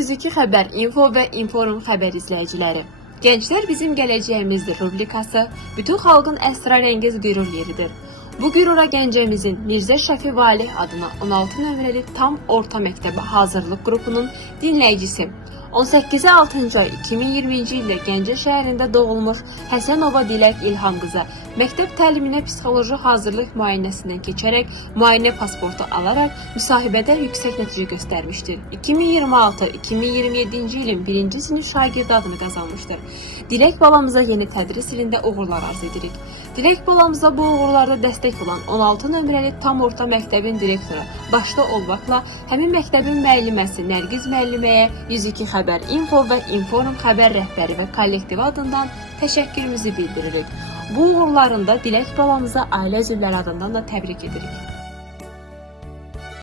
102 xəbər info və inforum xəbər izləyiciləri. Gənclər bizim gələcəyimizdir rubrikası bütün xalqın əsrarəngiz qürur yeridir. Bu qürura Gəncəmizin Mirzə Şəfi Valih adına 16 nömrəli tam orta məktəbi hazırlıq qrupunun dinləyicisi 18-ci 6-cı ay 2020-ci ildə Gəncə şəhərində doğulmuş Həsənova Dilək İlham qıza məktəb təliminə psixoloji hazırlıq müayinəsindən keçərək müayinə pasportu alaraq müsahibədə yüksək nəticə göstərmişdir. 2026-2027-ci ilin 1-ci sinif şagirdi adını qazanmışdır. Dilək balamıza yeni tədris ilində uğurlar arz edirik. Dilək balamıza bu uğurlarda dəstək olan 16 nömrəli tam orta məktəbin direktoru başda olmaqla həmin məktəbin müəlliməsi Nərgiz müəlliməyə 102 xəbər info və inforum xəbər rəhbəri və kollektivi adından təşəkkürümüzü bildiririk. Bu uğurlarında Dilək balamıza ailə üzvləri adından da təbrik edirik.